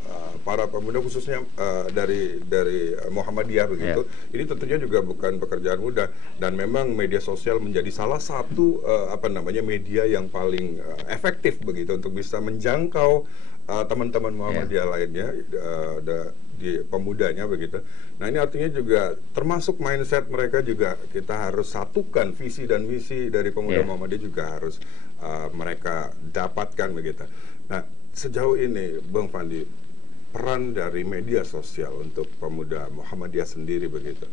para pemuda khususnya dari Muhammadiyah begitu. Ini tentunya juga bukan pekerjaan mudah, dan memang media sosial menjadi salah satu media yang paling efektif begitu untuk bisa menjangkau teman-teman Muhammadiyah lainnya di pemudanya begitu. Nah ini artinya juga termasuk mindset mereka juga kita harus satukan visi dan misi dari pemuda Muhammadiyah juga harus mereka dapatkan begitu. Nah sejauh ini Bang Fandi, peran dari media sosial untuk pemuda Muhammadiyah sendiri begitu,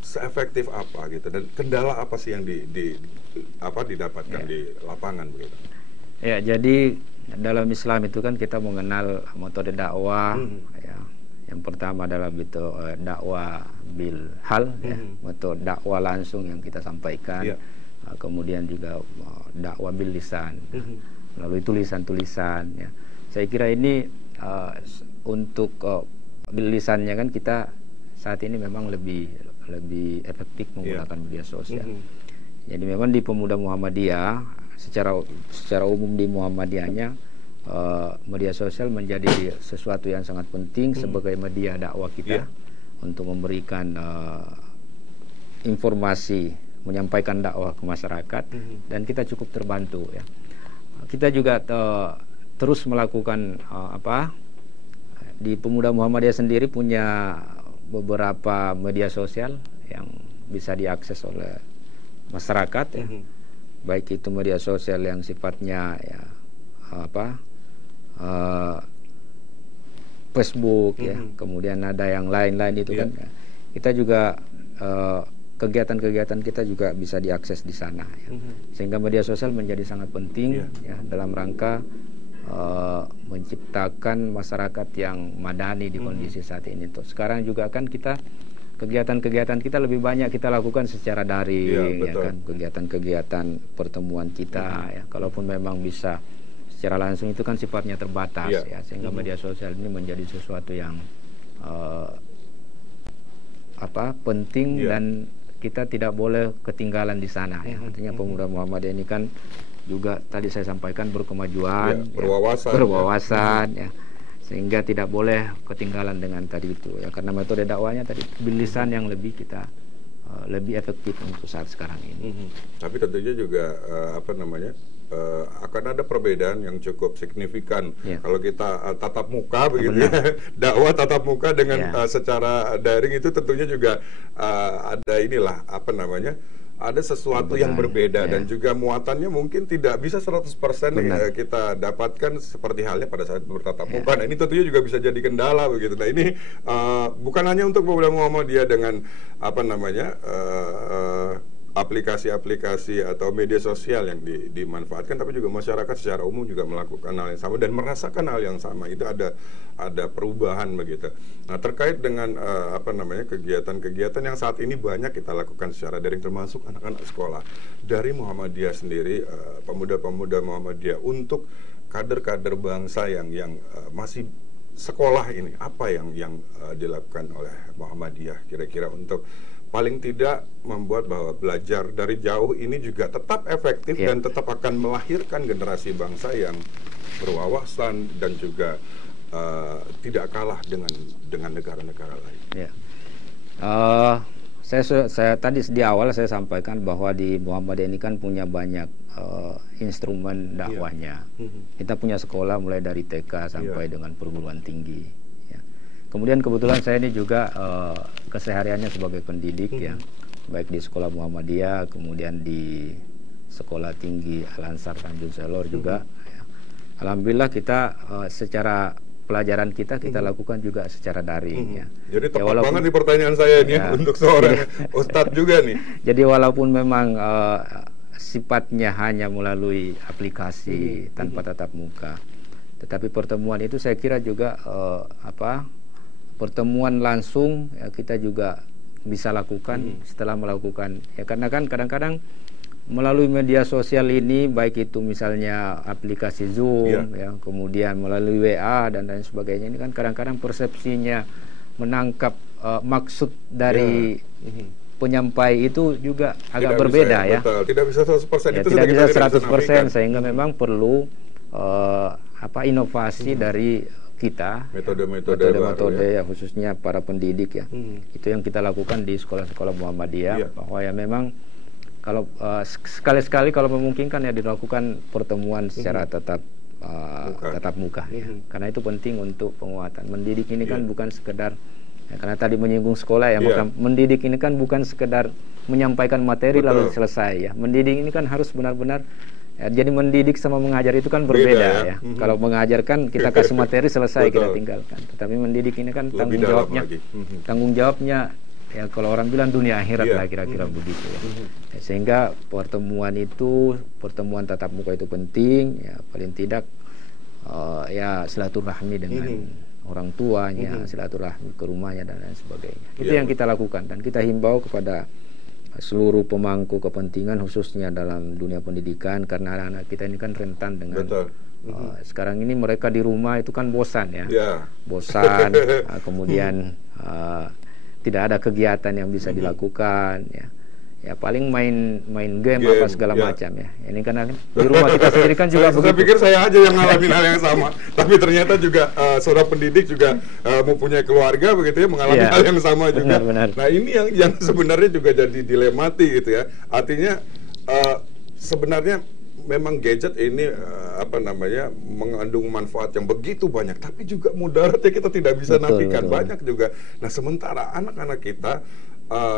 seefektif apa gitu, dan kendala apa sih yang didapatkan di lapangan begitu? Ya, jadi dalam Islam itu kan kita mengenal metode dakwah. Ya, yang pertama adalah dakwah bil hal, ya, metode dakwah langsung yang kita sampaikan. Kemudian juga dakwah bil lisan, melalui tulisan-tulisan. Ya. Saya kira ini untuk bil lisannya kan kita saat ini memang lebih efektif menggunakan media sosial. Jadi memang di pemuda Muhammadiyah secara umum di Muhammadiyahnya media sosial menjadi sesuatu yang sangat penting sebagai media dakwah kita untuk memberikan informasi, menyampaikan dakwah ke masyarakat, dan kita cukup terbantu ya. Kita juga terus melakukan di pemuda Muhammadiyah sendiri punya beberapa media sosial yang bisa diakses oleh masyarakat ya. Baik itu media sosial yang sifatnya ya Facebook ya, kemudian ada yang lain-lain itu kan. Kita juga kegiatan-kegiatan kita juga bisa diakses di sana ya. Sehingga media sosial menjadi sangat penting ya dalam rangka menciptakan masyarakat yang madani di kondisi saat ini. Sekarang juga kan kita kegiatan-kegiatan kita lebih banyak kita lakukan secara daring, ya kan, kegiatan-kegiatan pertemuan kita ya. Kalaupun memang bisa secara langsung itu kan sifatnya terbatas ya, sehingga media sosial ini menjadi sesuatu yang penting dan kita tidak boleh ketinggalan di sana ya. Artinya pemuda Muhammadiyah ini kan juga tadi saya sampaikan berkemajuan, berwawasan ya. Sehingga tidak boleh ketinggalan dengan tadi itu ya, karena metode dakwahnya tadi bilisan yang lebih lebih efektif untuk saat sekarang ini. Tapi tentunya juga akan ada perbedaan yang cukup signifikan kalau kita tatap muka begitu ya. Dakwah tatap muka dengan secara daring itu tentunya juga ada ada sesuatu yang berbeda dan juga muatannya mungkin tidak bisa 100% kita dapatkan seperti halnya pada saat bertatap muka. Nah ini tentunya juga bisa jadi kendala begitu. Nah ini bukan hanya untuk pemuda Muhammadiyah dengan aplikasi-aplikasi atau media sosial yang dimanfaatkan, tapi juga masyarakat secara umum juga melakukan hal yang sama dan merasakan hal yang sama. Itu ada perubahan begitu. Nah terkait dengan kegiatan-kegiatan yang saat ini banyak kita lakukan secara daring, termasuk anak-anak sekolah dari Muhammadiyah sendiri, pemuda-pemuda Muhammadiyah untuk kader-kader bangsa yang masih sekolah ini, apa yang dilakukan oleh Muhammadiyah kira-kira untuk paling tidak membuat bahwa belajar dari jauh ini juga tetap efektif dan tetap akan melahirkan generasi bangsa yang berwawasan dan juga tidak kalah dengan negara-negara lain. Saya tadi di awal saya sampaikan bahwa di Muhammadiyah ini kan punya banyak instrumen dakwahnya. Kita punya sekolah mulai dari TK sampai dengan perguruan tinggi. Kemudian kebetulan saya ini juga kesehariannya sebagai pendidik ya, baik di sekolah Muhammadiyah, kemudian di sekolah tinggi Al-Ansar Tanjung Selor juga. Ya. Alhamdulillah kita secara pelajaran kita lakukan juga secara daring ya. Jadi tepat banget nih pertanyaan saya ini untuk seorang ustadz juga nih. Jadi walaupun memang sifatnya hanya melalui aplikasi tanpa tatap muka, tetapi pertemuan itu saya kira juga pertemuan langsung ya, kita juga bisa lakukan setelah melakukan ya, karena kan kadang-kadang melalui media sosial ini, baik itu misalnya aplikasi Zoom ya, kemudian melalui WA dan lain sebagainya, ini kan kadang-kadang persepsinya menangkap maksud dari penyampai itu juga agak berbeda ya. Betul. Tidak bisa 100% ya, itu tidak bisa 100% sehingga memang perlu inovasi dari kita, metode ya, khususnya para pendidik ya. Itu yang kita lakukan di sekolah-sekolah Muhammadiyah, bahwa ya memang kalau sekali-sekali kalau memungkinkan ya dilakukan pertemuan secara tatap tatap muka ya. Karena itu penting untuk penguatan. Mendidik ini kan bukan sekedar karena tadi menyinggung sekolah ya, maka mendidik ini kan bukan sekedar menyampaikan materi lalu selesai ya. Mendidik ini kan harus benar-benar jadi mendidik sama mengajar itu kan berbeda ya. Kalau mengajar kan kita kasih materi selesai kita tinggalkan. Tetapi mendidik ini kan tanggung jawabnya ya kalau orang bilang dunia akhirat lah kira-kira begitu ya. Sehingga pertemuan tatap muka itu penting ya, paling tidak ya silaturahmi dengan orang tuanya, silaturahmi ke rumahnya dan lain sebagainya. Itu yang kita lakukan dan kita himbau kepada seluruh pemangku kepentingan khususnya dalam dunia pendidikan, karena anak-anak kita ini kan rentan dengan sekarang ini mereka di rumah itu kan bosan ya, bosan, kemudian tidak ada kegiatan yang bisa dilakukan ya paling main game apa segala macam ya. Ini karena di rumah kita sendiri kan juga begitu. Saya pikir saya aja yang ngalamin hal yang sama, tapi ternyata juga seorang pendidik juga mempunyai keluarga begitu ya, mengalami hal yang sama juga. Benar. Nah ini yang sebenarnya juga jadi dilematik gitu ya. Artinya sebenarnya memang gadget ini mengandung manfaat yang begitu banyak, tapi juga mudaratnya kita tidak bisa nafikan banyak juga. Nah sementara anak-anak kita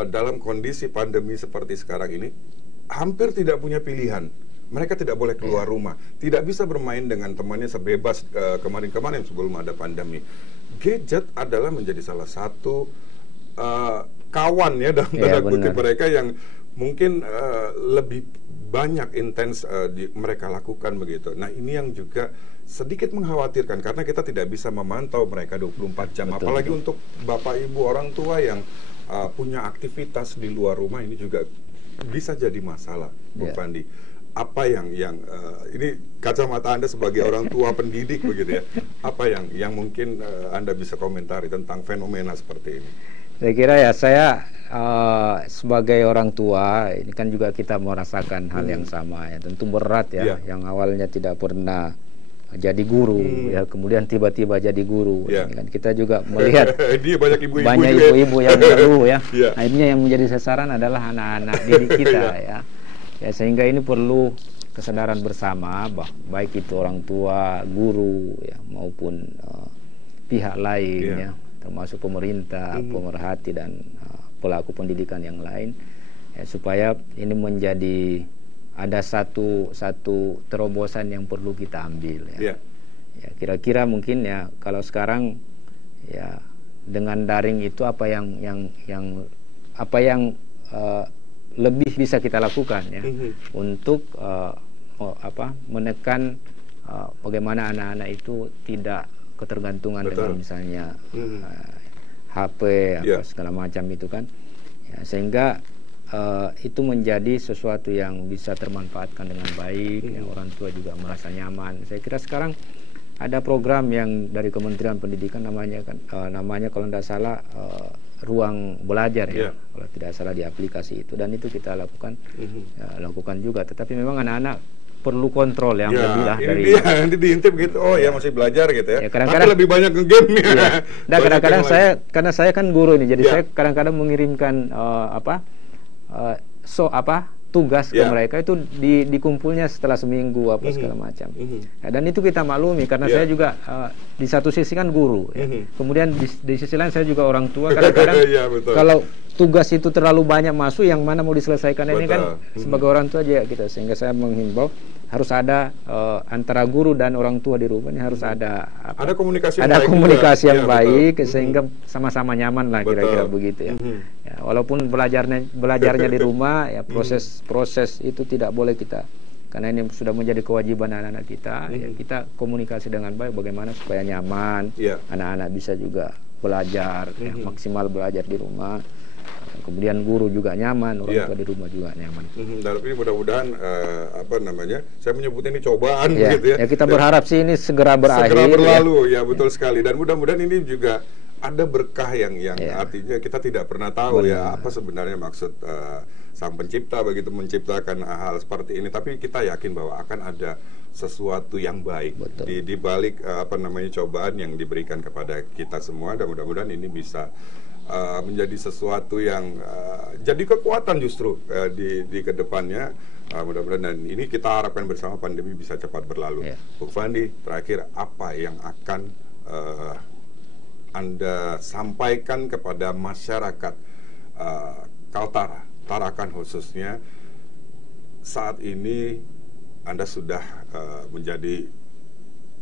dalam kondisi pandemi seperti sekarang ini hampir tidak punya pilihan. Mereka tidak boleh keluar rumah, tidak bisa bermain dengan temannya sebebas kemarin-kemarin sebelum ada pandemi. Gadget adalah menjadi salah satu kawan ya dalam tanda kutip mereka yang mungkin lebih banyak intens mereka lakukan begitu. Nah ini yang juga sedikit mengkhawatirkan karena kita tidak bisa memantau mereka 24 jam. Apalagi untuk bapak ibu orang tua yang punya aktivitas di luar rumah, ini juga bisa jadi masalah, Bung Pandi. Apa yang ini kacamata Anda sebagai orang tua pendidik begitu ya, apa yang mungkin Anda bisa komentari tentang fenomena seperti ini? Saya kira ya, saya sebagai orang tua ini kan juga kita merasakan hal yang sama ya, tentu berat ya, yang awalnya tidak pernah jadi guru ya, kemudian tiba-tiba jadi guru. Kan kita juga melihat banyak ibu-ibu yang mengeluh ya. Akhirnya yang menjadi sasaran adalah anak-anak didik kita ya, sehingga ini perlu kesadaran bersama, baik itu orang tua, guru ya, maupun pihak lain ya, termasuk pemerintah, pemerhati dan pelaku pendidikan yang lain ya, supaya ini menjadi ada satu terobosan yang perlu kita ambil ya. Ya kira-kira mungkin ya kalau sekarang ya dengan daring itu apa yang lebih bisa kita lakukan ya untuk menekan bagaimana anak-anak itu tidak ketergantungan dengan misalnya HP segala macam itu kan ya, sehingga itu menjadi sesuatu yang bisa termanfaatkan dengan baik ya, orang tua juga merasa nyaman. Saya kira sekarang ada program yang dari Kementerian Pendidikan namanya kalau tidak salah ruang belajar ya, kalau tidak salah di aplikasi itu, dan itu kita lakukan juga, tetapi memang anak-anak perlu kontrol yang lebih lah dari nanti diintip gitu, masih belajar gitu ya, kadang-kadang lebih banyak nge-game ya. Nah kadang-kadang karena saya kan guru ini, jadi saya kadang-kadang mengirimkan tugas ke mereka itu dikumpulnya setelah seminggu segala macam. Dan itu kita maklumi karena saya juga di satu sisi kan guru ya. Kemudian di sisi lain saya juga orang tua, kadang-kadang kalau tugas itu terlalu banyak masuk, yang mana mau diselesaikan ini kan sebagai orang tua aja kita, sehingga saya menghimbau harus ada antara guru dan orang tua di rumah ini harus ada komunikasi yang baik sehingga sama-sama nyaman lah kira-kira begitu ya. Ya walaupun belajarnya di rumah ya, proses itu tidak boleh kita, karena ini sudah menjadi kewajiban anak-anak kita ya, kita komunikasi dengan baik bagaimana supaya nyaman, anak-anak bisa juga belajar ya, maksimal belajar di rumah. Kemudian guru juga nyaman, orang tua di rumah juga nyaman. Tapi mudah-mudahan saya menyebutnya ini cobaan begitu ya. Ya kita berharap sih ini segera berakhir. Segera berlalu ya, betul sekali. Dan mudah-mudahan ini juga ada berkah yang artinya kita tidak pernah tahu ya apa sebenarnya maksud Sang Pencipta begitu menciptakan hal seperti ini. Tapi kita yakin bahwa akan ada sesuatu yang baik di balik cobaan yang diberikan kepada kita semua, dan mudah-mudahan ini bisa menjadi sesuatu yang jadi kekuatan justru di kedepannya. Mudah-mudahan, dan ini kita harapkan bersama pandemi bisa cepat berlalu. Bu Fandi, terakhir apa yang akan Anda sampaikan kepada masyarakat Kaltara, Tarakan khususnya, saat ini Anda sudah menjadi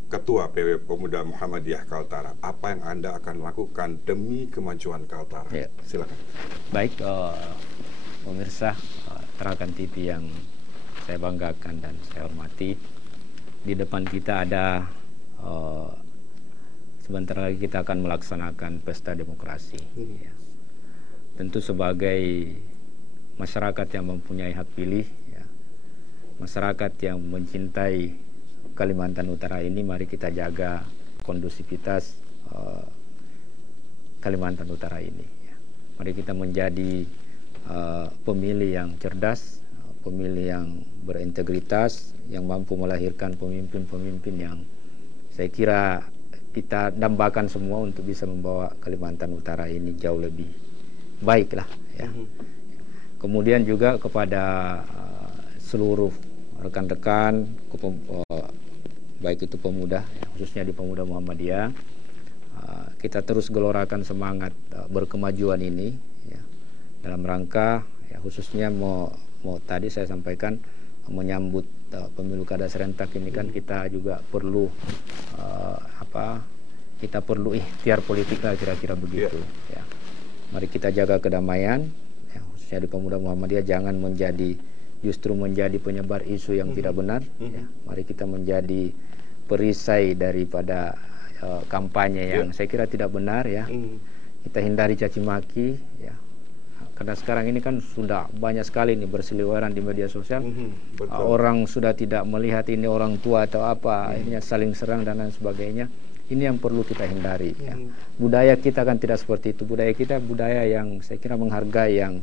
Ketua PW Pemuda Muhammadiyah Kaltara. Apa yang Anda akan lakukan demi kemajuan Kaltara? Silakan. Baik, pemirsa Tarakan TV yang saya banggakan dan saya hormati, di depan kita ada sebentar lagi kita akan melaksanakan pesta demokrasi. Ya. Tentu sebagai masyarakat yang mempunyai hak pilih, ya, masyarakat yang mencintai Kalimantan Utara ini, mari kita jaga kondusivitas Kalimantan Utara ini. Ya. Mari kita menjadi pemilih yang cerdas, pemilih yang berintegritas, yang mampu melahirkan pemimpin-pemimpin yang saya kira kita dambakan semua untuk bisa membawa Kalimantan Utara ini jauh lebih baik lah. Ya. Kemudian juga kepada seluruh rekan-rekan, baik itu pemuda, ya, khususnya di Pemuda Muhammadiyah, kita terus gelorakan semangat berkemajuan ini, ya, dalam rangka, ya, khususnya mau tadi saya sampaikan menyambut pemilu kada serentak ini kan kita juga perlu kita perlu ikhtiar politik lah, kira-kira begitu. Ya. Mari kita jaga kedamaian, ya, khususnya di Pemuda Muhammadiyah, jangan justru menjadi penyebar isu yang tidak benar. Ya. Mari kita menjadi perisai daripada kampanye yang saya kira tidak benar, ya. Kita hindari caci maki, ya. Karena sekarang ini kan sudah banyak sekali nih berseliweran di media sosial. Orang sudah tidak melihat ini orang tua atau apa, akhirnya saling serang dan lain sebagainya. Ini yang perlu kita hindari. Ya. Budaya kita kan tidak seperti itu. Budaya kita budaya yang saya kira menghargai yang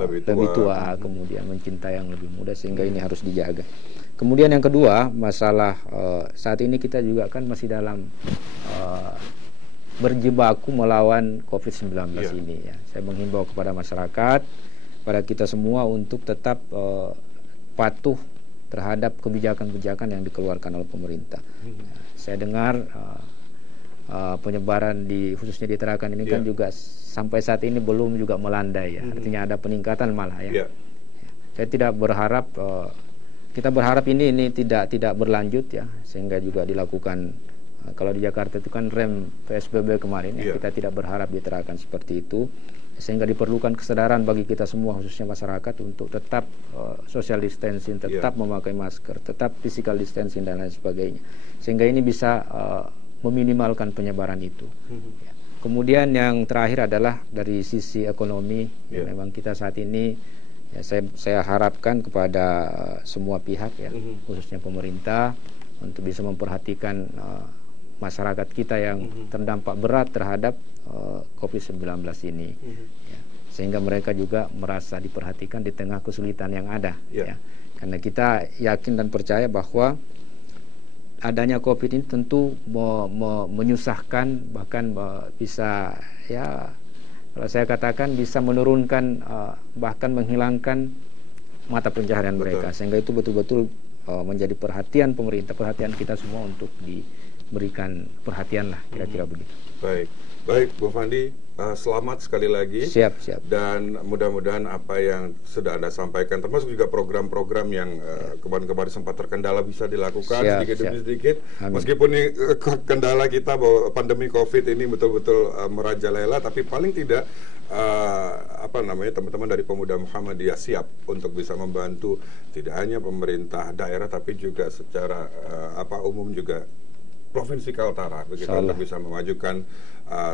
lebih tua, kemudian mencintai yang lebih muda, sehingga ini harus dijaga. Kemudian yang kedua, masalah saat ini kita juga kan masih dalam berjibaku melawan COVID-19 ini. Ya. Saya menghimbau kepada masyarakat, pada kita semua untuk tetap patuh terhadap kebijakan-kebijakan yang dikeluarkan oleh pemerintah. Ya, saya dengar penyebaran khususnya di Tarakan ini kan juga sampai saat ini belum juga melandai, ya. Artinya ada peningkatan malah, ya. Saya tidak berharap, kita berharap ini tidak berlanjut, ya, sehingga juga dilakukan kalau di Jakarta itu kan rem PSBB kemarin, ya. Kita tidak berharap di Tarakan seperti itu, sehingga diperlukan kesadaran bagi kita semua khususnya masyarakat untuk tetap social distancing, tetap memakai masker, tetap physical distancing dan lain sebagainya, sehingga ini bisa meminimalkan penyebaran itu. Ya. Kemudian yang terakhir adalah dari sisi ekonomi, ya, memang kita saat ini, ya, saya harapkan kepada semua pihak, ya, khususnya pemerintah, untuk bisa memperhatikan masyarakat kita yang terdampak berat terhadap COVID-19 ini, ya, sehingga mereka juga merasa diperhatikan di tengah kesulitan yang ada. Ya. Karena kita yakin dan percaya bahwa adanya COVID ini tentu menyusahkan, bahkan bisa, ya, kalau saya katakan bisa menurunkan, bahkan menghilangkan mata pencaharian mereka, sehingga itu betul-betul menjadi perhatian pemerintah, perhatian kita semua untuk diberikan perhatian lah, kira-kira begitu. Baik, Bu Fandi, selamat sekali lagi. Siap. Dan mudah-mudahan apa yang sudah Anda sampaikan, termasuk juga program-program yang kemarin-kemarin sempat terkendala, bisa dilakukan sedikit demi sedikit. Meskipun ini kendala kita bahwa pandemi COVID ini betul-betul merajalela, tapi paling tidak teman-teman dari Pemuda Muhammadiyah siap untuk bisa membantu tidak hanya pemerintah daerah, tapi juga secara umum juga Provinsi Kaltara, begitu, untuk bisa memajukan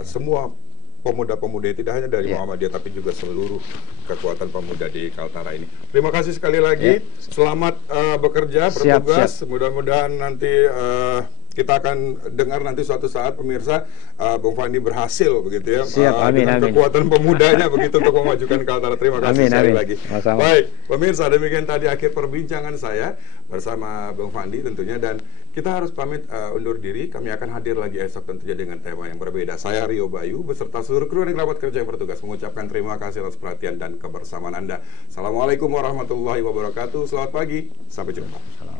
semua pemuda-pemudi, tidak hanya dari Muhammadiyah tapi juga seluruh kekuatan pemuda di Kaltara ini. Terima kasih sekali lagi. Selamat bekerja, bertugas. Mudah-mudahan nanti kita akan dengar nanti suatu saat pemirsa Bung Fandi berhasil begitu ya. Siap, amin, dengan amin. kekuatan pemudanya begitu untuk memajukan Kaltara. Terima kasih sekali lagi. Sama-sama. Baik, pemirsa, demikian tadi akhir perbincangan saya bersama Bung Fandi tentunya, dan kita harus pamit undur diri. Kami akan hadir lagi esok tentunya dengan tema yang berbeda. Saya Rio Bayu beserta seluruh kru dan kerabat kerja yang bertugas mengucapkan terima kasih atas perhatian dan kebersamaan Anda. Assalamualaikum warahmatullahi wabarakatuh. Selamat pagi, sampai jumpa.